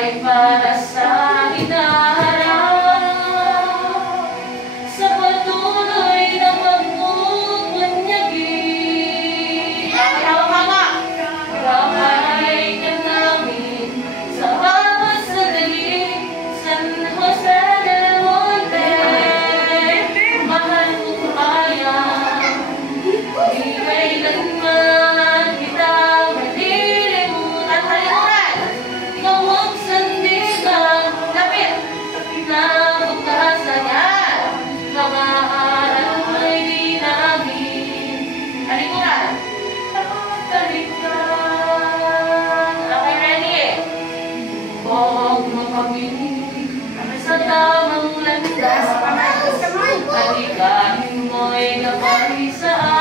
ay para sa hinaharap, sa patuloy na pagmumunyagi. Kamay ka namin sa bawat sandali, San Jose del Monte, mahal kong bayan, di kailanman kita malilimutan. Halimutan! Gawang sandigan, lapit na bukasan yan, kamaaral ay di namin halimutan. Okay, ready? Huwag mapamilig sa tamang landas, halikain mo'y napahisaan.